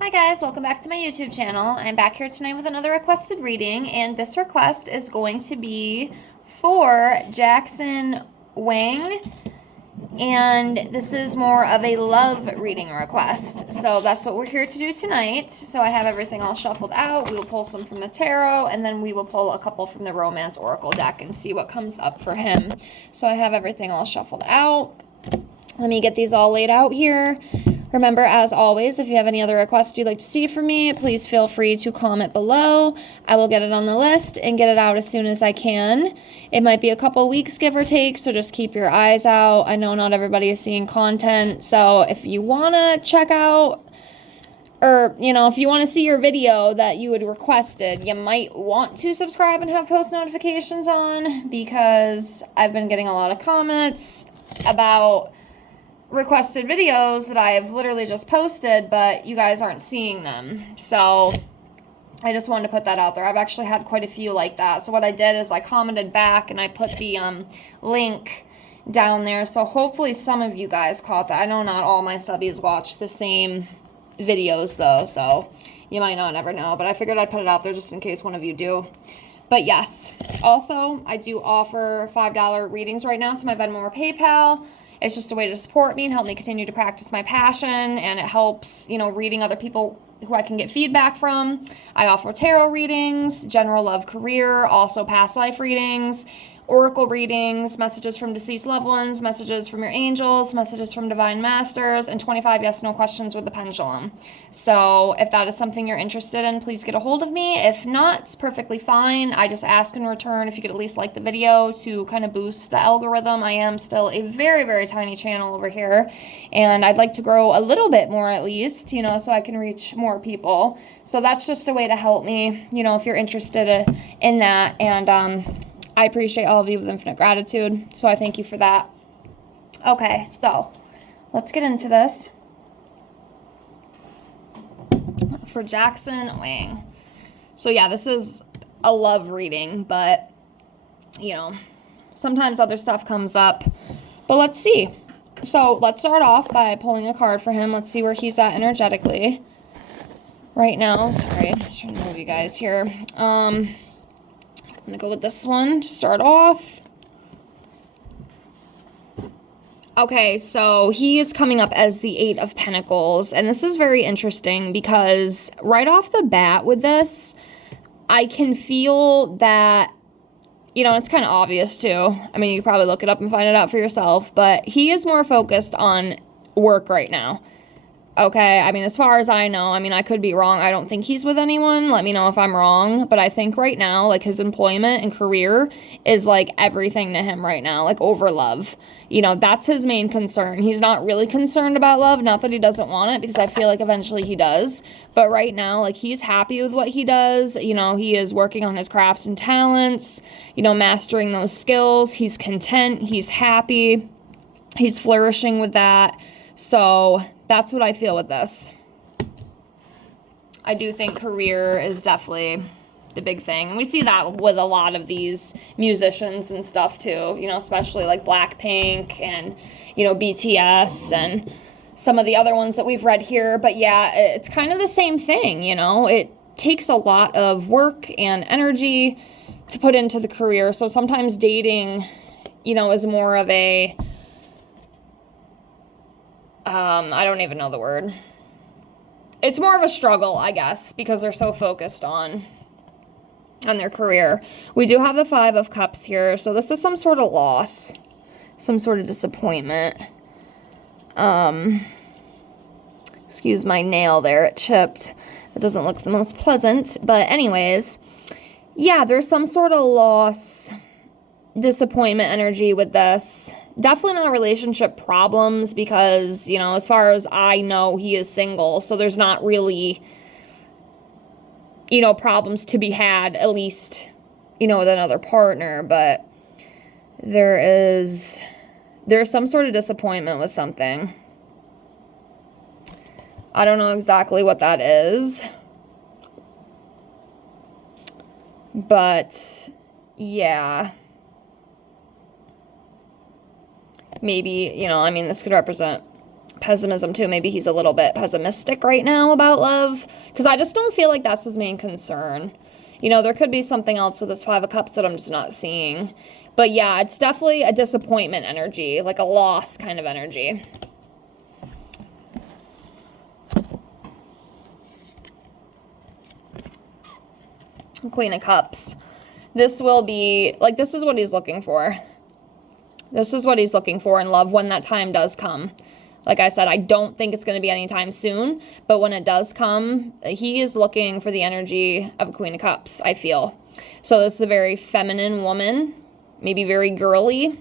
Hi guys, welcome back to my YouTube channel. I'm back here tonight with another requested reading, and this request is going to be for Jackson Wang, and this is more of a love reading request. So that's what we're here to do tonight. So I have everything all shuffled out. We will pull some from the tarot, and then we will pull a couple from the Romance Oracle deck and see what comes up for him. So I have everything all shuffled out. Let me get these all laid out here. Remember, as always, if you have any other requests you'd like to see from me, please feel free to comment below. I will get it on the list and get it out as soon as I can. It might be a couple weeks, give or take, so just keep your eyes out. I know not everybody is seeing content, so if you want to check out, or, if you want to see your video that you had requested, you might want to subscribe and have post notifications on, because I've been getting a lot of comments about requested videos that I have literally just posted, but you guys aren't seeing them. So I just wanted to put that out there. I've actually had quite a few like that. So what I did is I commented back and I put the link down there. So hopefully some of you guys caught that. I know not all my subbies watch the same videos though, so you might not ever know, but I figured I'd put it out there just in case one of you do. But yes, also I do offer $5 readings right now to my Venmo or PayPal. It's just a way to support me and help me continue to practice my passion, and it helps, reading other people who I can get feedback from. I offer tarot readings, general love, career, also past life readings, oracle readings, messages from deceased loved ones, messages from your angels, messages from divine masters, and 25 yes/no questions with the pendulum. So if that is something you're interested in, please get a hold of me. If not, it's perfectly fine. I just ask in return if you could at least like the video to kind of boost the algorithm. I am still a very, very tiny channel over here, and I'd like to grow a little bit more at least, so I can reach more people. So that's just a way to help me, if you're interested in that. And I appreciate all of you with infinite gratitude, so I thank you for that. Okay, so let's get into this. For Jackson Wang. So yeah, this is a love reading, but, sometimes other stuff comes up. But let's see. So let's start off by pulling a card for him. Let's see where he's at energetically right now. Sorry, I'm just trying to move you guys here. I'm going to go with this one to start off. Okay, so he is coming up as the Eight of Pentacles, and this is very interesting because right off the bat with this, I can feel that, it's kind of obvious too. I mean, you can probably look it up and find it out for yourself, but he is more focused on work right now. Okay, I mean, as far as I know, I could be wrong. I don't think he's with anyone. Let me know if I'm wrong. But I think right now, his employment and career is, everything to him right now, over love. That's his main concern. He's not really concerned about love. Not that he doesn't want it, because I feel like eventually he does. But right now, he's happy with what he does. He is working on his crafts and talents, mastering those skills. He's content. He's happy. He's flourishing with that. So that's what I feel with this. I do think career is definitely the big thing. And we see that with a lot of these musicians and stuff too, especially like Blackpink and, BTS and some of the other ones that we've read here. But yeah, it's kind of the same thing, It takes a lot of work and energy to put into the career. So sometimes dating, is more of a... I don't even know the word. It's more of a struggle, I guess, because they're so focused on their career. We do have the Five of Cups here, so this is some sort of loss, some sort of disappointment. Excuse my nail there, it chipped. It doesn't look the most pleasant, but anyways, yeah, there's some sort of loss, disappointment energy with this. Definitely not relationship problems because, as far as I know, he is single. So there's not really, problems to be had, at least, with another partner. But there's some sort of disappointment with something. I don't know exactly what that is. But, yeah. Maybe, this could represent pessimism too. Maybe he's a little bit pessimistic right now about love, because I just don't feel like that's his main concern. You know, there could be something else with this Five of Cups that I'm just not seeing. But yeah, it's definitely a disappointment energy, like a loss kind of energy. Queen of Cups. This will be, like, this is what he's looking for. This is what he's looking for in love when that time does come. Like I said, I don't think it's going to be anytime soon, but when it does come, he is looking for the energy of a Queen of Cups, I feel. So this is a very feminine woman, maybe very girly,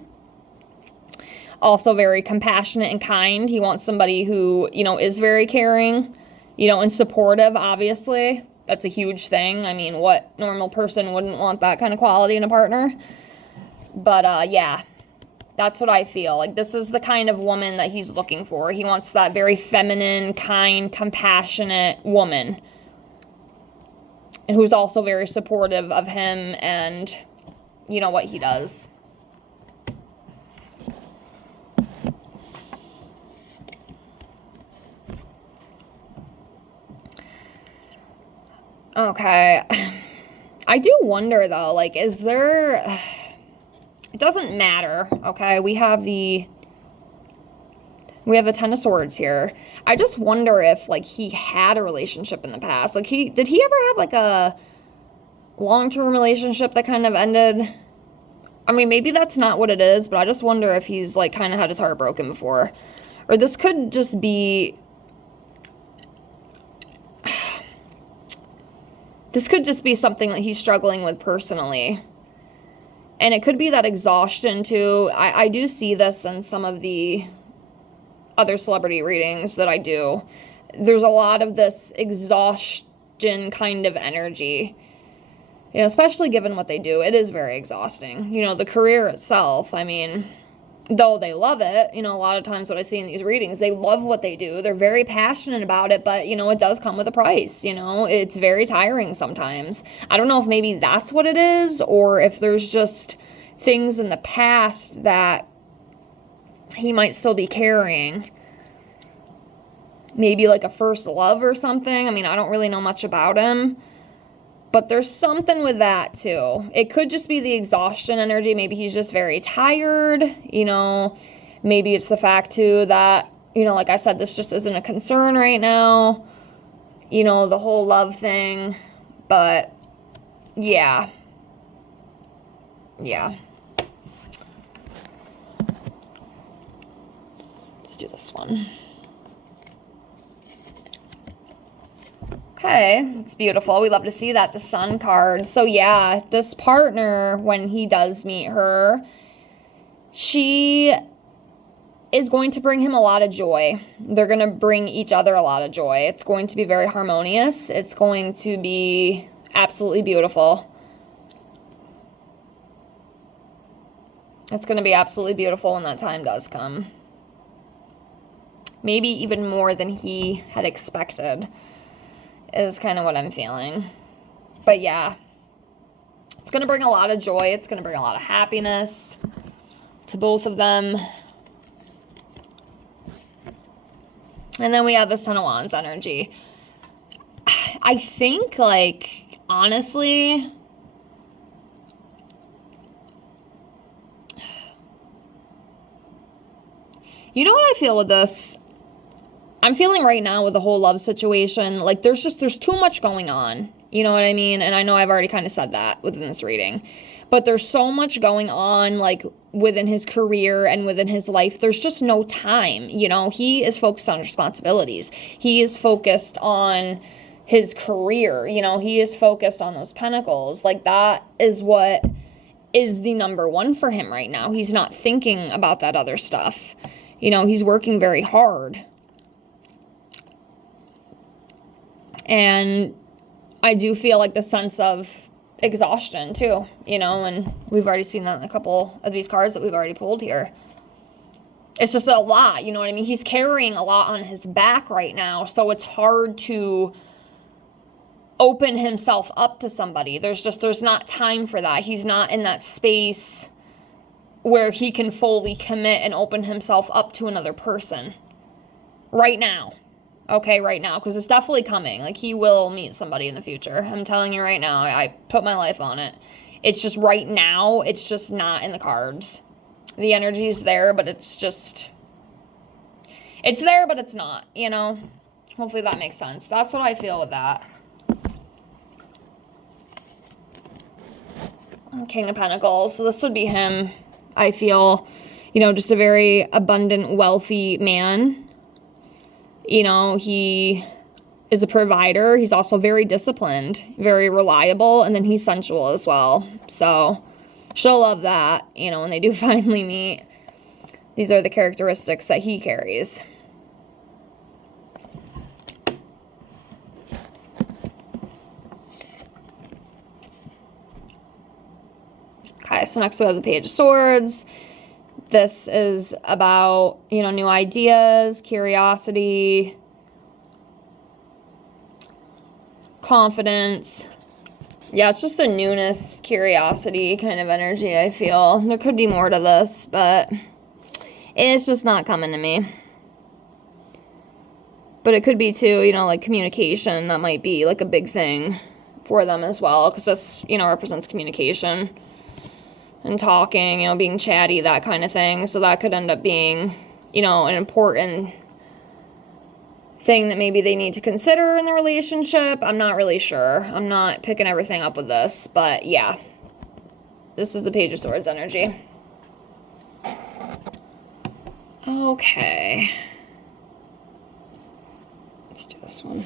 also very compassionate and kind. He wants somebody who, you know, is very caring, you know, and supportive, obviously. That's a huge thing. I mean, what normal person wouldn't want that kind of quality in a partner? But, yeah. That's what I feel. Like, this is the kind of woman that he's looking for. He wants that very feminine, kind, compassionate woman. And who's also very supportive of him and, you know, what he does. Okay. I do wonder, though, like, is there... It doesn't matter, okay? We have the Ten of Swords here. I just wonder if, like, he had a relationship in the past. Like, did he ever have, like, a long-term relationship that kind of ended? I mean, maybe that's not what it is, but I just wonder if he's, like, kind of had his heart broken before. Or this could just be... This could just be something that he's struggling with personally. And it could be that exhaustion, too. I do see this in some of the other celebrity readings that I do. There's a lot of this exhaustion kind of energy. You know, especially given what they do. It is very exhausting. You know, the career itself, I mean, though they love it, you know, a lot of times what I see in these readings, they love what they do. They're very passionate about it, but, you know, it does come with a price, you know. It's very tiring sometimes. I don't know if maybe that's what it is, or if there's just things in the past that he might still be carrying. Maybe like a first love or something. I mean, I don't really know much about him. But there's something with that, too. It could just be the exhaustion energy. Maybe he's just very tired, you know. Maybe it's the fact, too, that, you know, like I said, this just isn't a concern right now. You know, the whole love thing. But, yeah. Yeah. Let's do this one. Okay, it's beautiful. We love to see that, the Sun card. So yeah, this partner, when he does meet her, she is going to bring him a lot of joy. They're going to bring each other a lot of joy. It's going to be very harmonious. It's going to be absolutely beautiful. It's going to be absolutely beautiful when that time does come. Maybe even more than he had expected. Is kind of what I'm feeling. But yeah, it's going to bring a lot of joy. It's going to bring a lot of happiness to both of them. And then we have this Ten of Wands energy. I think, like, honestly, you know what I feel with this? I'm feeling right now with the whole love situation, like there's too much going on. You know what I mean? And I know I've already kind of said that within this reading. But there's so much going on, like, within his career and within his life. There's just no time. You know, he is focused on responsibilities. He is focused on his career. You know, he is focused on those pentacles. Like, that is what is the number one for him right now. He's not thinking about that other stuff. You know, he's working very hard. And I do feel like the sense of exhaustion too, you know, and we've already seen that in a couple of these cards that we've already pulled here. It's just a lot, you know what I mean? He's carrying a lot on his back right now, so it's hard to open himself up to somebody. There's not time for that. He's not in that space where he can fully commit and open himself up to another person. right now. Okay, right now, because it's definitely coming. Like, he will meet somebody in the future. I'm telling you right now, I put my life on it. It's just right now, it's just not in the cards. The energy is there, but it's just, it's there, but it's not, you know? Hopefully that makes sense. That's what I feel with that. King of Pentacles. So this would be him, I feel, you know, just a very abundant, wealthy man. You know, he is a provider. He's also very disciplined, very reliable, and then he's sensual as well. So she'll love that, you know, when they do finally meet. These are the characteristics that he carries. Okay, so next we have the Page of Swords. This is about, you know, new ideas, curiosity, confidence. Yeah, it's just a newness, curiosity kind of energy, I feel. There could be more to this, but it's just not coming to me. But it could be too, you know, like communication. That might be like a big thing for them as well, because this, you know, represents communication and talking, you know, being chatty, that kind of thing. So that could end up being, you know, an important thing that maybe they need to consider in the relationship. I'm not really sure. I'm not picking everything up with this, but yeah. This is the Page of Swords energy. Okay. Let's do this one.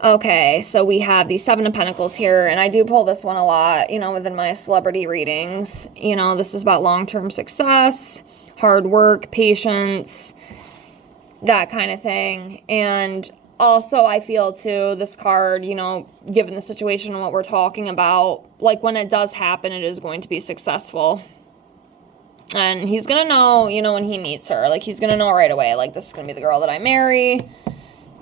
Okay, so we have the Seven of Pentacles here, and I do pull this one a lot, you know, within my celebrity readings. You know, this is about long-term success, hard work, patience, that kind of thing. And also, I feel, too, this card, you know, given the situation and what we're talking about, like, when it does happen, it is going to be successful. And he's gonna know, you know, when he meets her. Like, he's gonna know right away, like, this is gonna be the girl that I marry.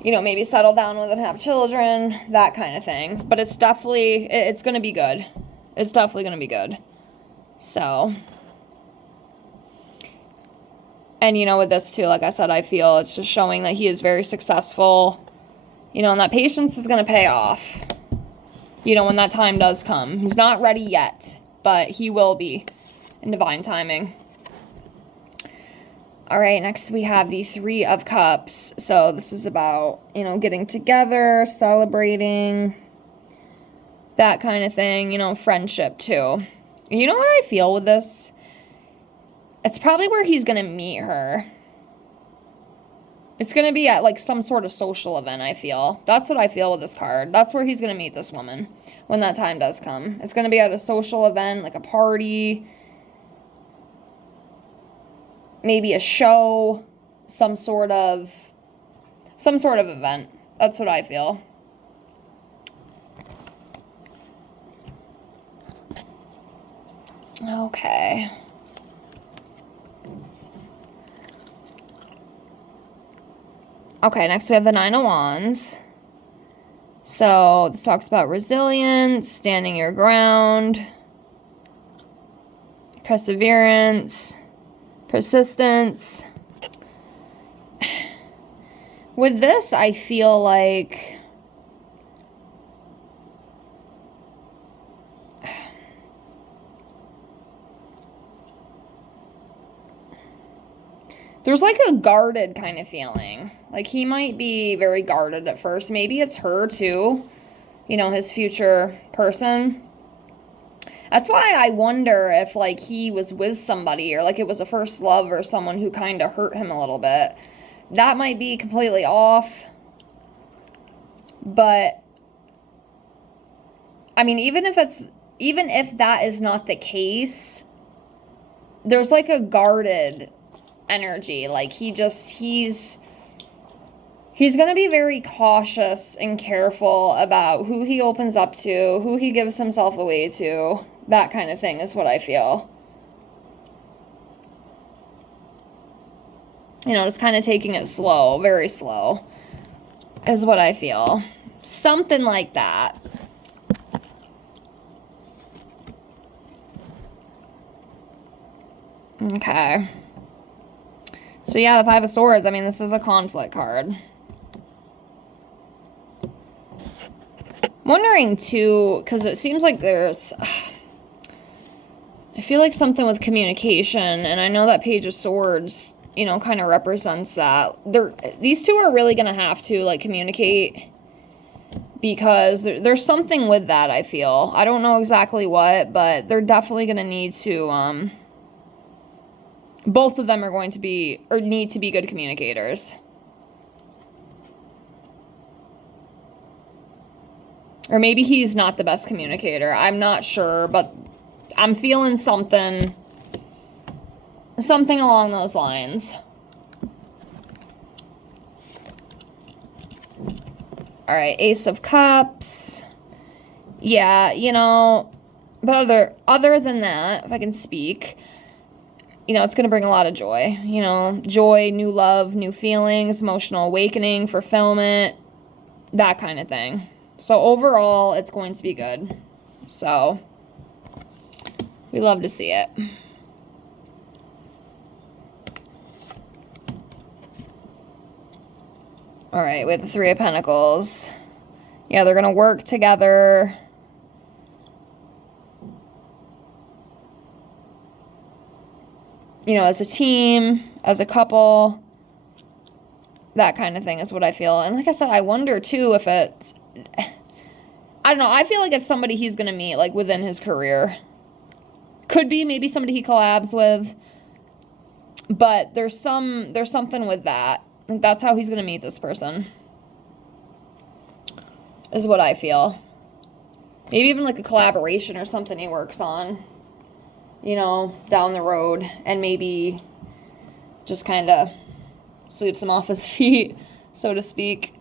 You know, maybe settle down with and have children, that kind of thing. But it's definitely, it's going to be good. It's definitely going to be good. So. And, you know, with this too, like I said, I feel it's just showing that he is very successful. You know, and that patience is going to pay off. You know, when that time does come. He's not ready yet, but he will be in divine timing. All right, next we have the Three of Cups. So this is about, you know, getting together, celebrating, that kind of thing, you know, friendship too. You know what I feel with this? It's probably where he's going to meet her. It's going to be at like some sort of social event, I feel. That's what I feel with this card. That's where he's going to meet this woman when that time does come. It's going to be at a social event, like a party, maybe a show, some sort of event. That's what I feel. Okay. Okay, next we have the Nine of Wands. So this talks about resilience, standing your ground, perseverance, persistence. With this, I feel like there's like a guarded kind of feeling. Like he might be very guarded at first. Maybe it's her too, you know, his future person. That's why I wonder if, like, he was with somebody or, like, it was a first love or someone who kind of hurt him a little bit. That might be completely off. But, I mean, even if that is not the case, there's, like, a guarded energy. Like, he's going to be very cautious and careful about who he opens up to, who he gives himself away to. That kind of thing is what I feel. You know, just kind of taking it slow, very slow, is what I feel. Something like that. So So yeah, the Five of Swords, I mean, this is a conflict card. I'm wondering too, because it seems like there's, I feel like something with communication, and I know that Page of Swords, you know, kind of represents that. These two are really going to have to, like, communicate, because there's something with that, I feel. I don't know exactly what, but they're definitely going to need to, both of them are going to be, or need to be good communicators. Or maybe he's not the best communicator. I'm not sure, but I'm feeling something along those lines. All right, Ace of Cups. Yeah, you know, but other than that, if I can speak, you know, it's going to bring a lot of joy. You know, joy, new love, new feelings, emotional awakening, fulfillment, that kind of thing. So overall, it's going to be good. So we love to see it. All right, we have the Three of Pentacles. Yeah, they're going to work together. You know, as a team, as a couple. That kind of thing is what I feel. And like I said, I wonder too if it's, I don't know, I feel like it's somebody he's going to meet, like, within his career. Could be maybe somebody he collabs with. But there's something with that. I think that's how he's going to meet this person. Is what I feel. Maybe even like a collaboration or something he works on. You know, down the road. And maybe just kind of sweeps him off his feet, so to speak.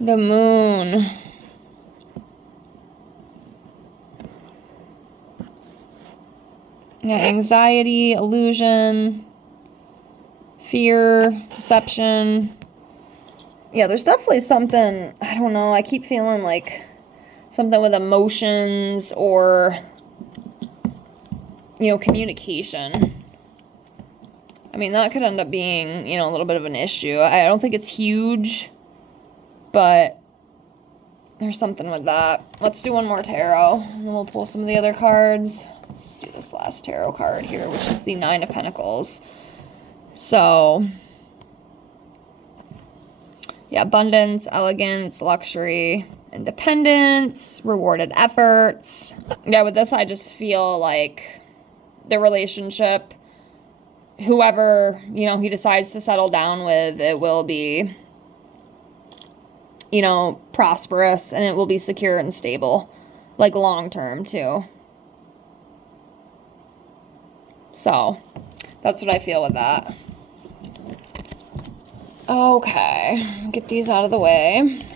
The Moon. Yeah, anxiety, illusion, fear, deception. Yeah, there's definitely something, I don't know, I keep feeling like something with emotions or, you know, communication. I mean, that could end up being, you know, a little bit of an issue. I don't think it's huge, but there's something with that. Let's do one more tarot, and then we'll pull some of the other cards. Let's do this last tarot card here, which is the Nine of Pentacles. So, yeah, abundance, elegance, luxury, independence, rewarded efforts. Yeah, with this, I just feel like the relationship, whoever, you know, he decides to settle down with, it will be, you know, prosperous, and it will be secure and stable, like long term too. So that's what I feel with that. Okay, get these out of the way.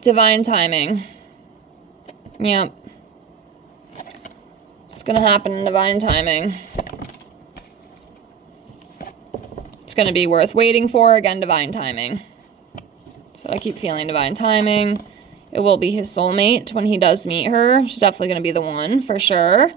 Divine timing. Yep. It's gonna happen in divine timing. It's gonna be worth waiting for. Again, divine timing. So I keep feeling divine timing. It will be his soulmate when he does meet her. She's definitely gonna be the one, for sure.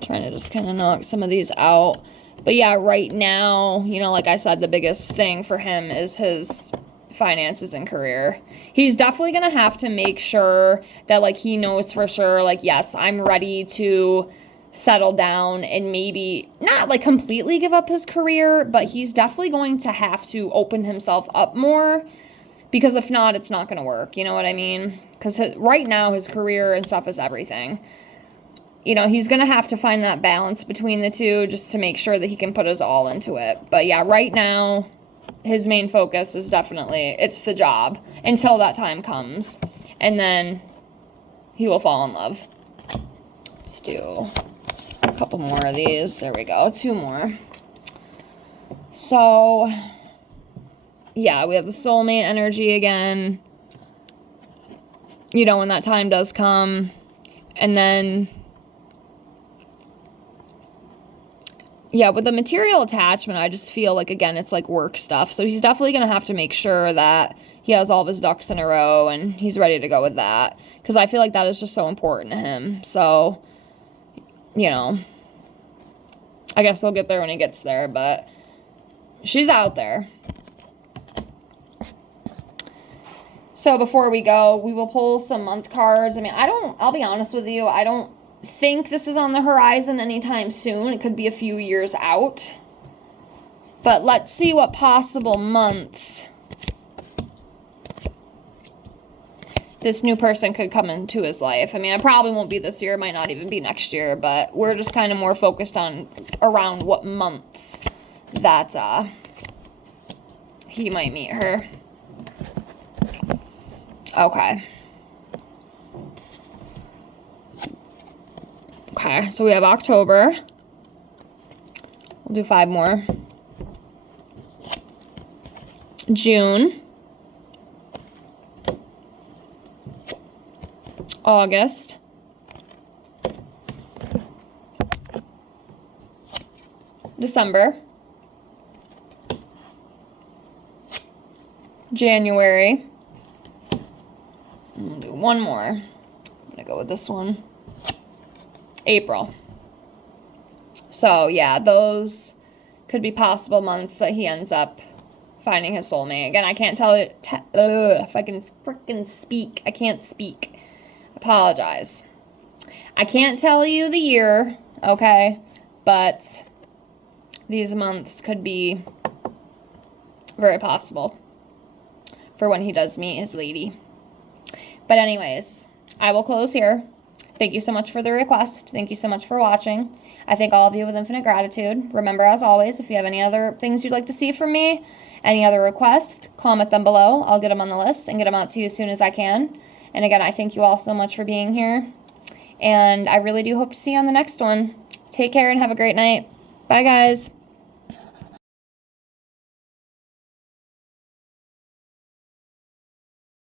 Trying to just kind of knock some of these out. But yeah, right now, you know, like I said, the biggest thing for him is his finances and career. He's definitely going to have to make sure that, like, he knows for sure, like, yes, I'm ready to settle down and maybe not, like, completely give up his career, but he's definitely going to have to open himself up more, because if not, it's not going to work. You know what I mean? Because right now, his career and stuff is everything. You know, he's going to have to find that balance between the two just to make sure that he can put his all into it. But yeah, right now, his main focus is definitely, it's the job until that time comes. And then he will fall in love. Let's do a couple more of these. There we go. 2 more. So, yeah, we have the soulmate energy again. You know, when that time does come. And then, yeah, with the material attachment, I just feel like, again, it's like work stuff. So he's definitely going to have to make sure that he has all of his ducks in a row and he's ready to go with that. Because I feel like that is just so important to him. So, you know, I guess he'll get there when he gets there, but she's out there. So before we go, we will pull some month cards. I mean, I'll be honest with you, I don't think this is on the horizon anytime soon. It could be a few years out. But let's see what possible months this new person could come into his life. I mean, it probably won't be this year. It might not even be next year. But we're just kind of more focused on around what months that he might meet her. Okay. Okay, so we have October. We'll do 5 more. June. August. December. January. We'll do 1 more. I'm gonna go with this one. April. So yeah, those could be possible months that he ends up finding his soulmate. Again, I can't tell it. If I can freaking speak, I can't speak. Apologize. I can't tell you the year, okay? But these months could be very possible for when he does meet his lady. But anyways, I will close here. Thank you so much for the request. Thank you so much for watching. I thank all of you with infinite gratitude. Remember, as always, if you have any other things you'd like to see from me, any other requests, comment them below. I'll get them on the list and get them out to you as soon as I can. And again, I thank you all so much for being here. And I really do hope to see you on the next one. Take care and have a great night. Bye, guys.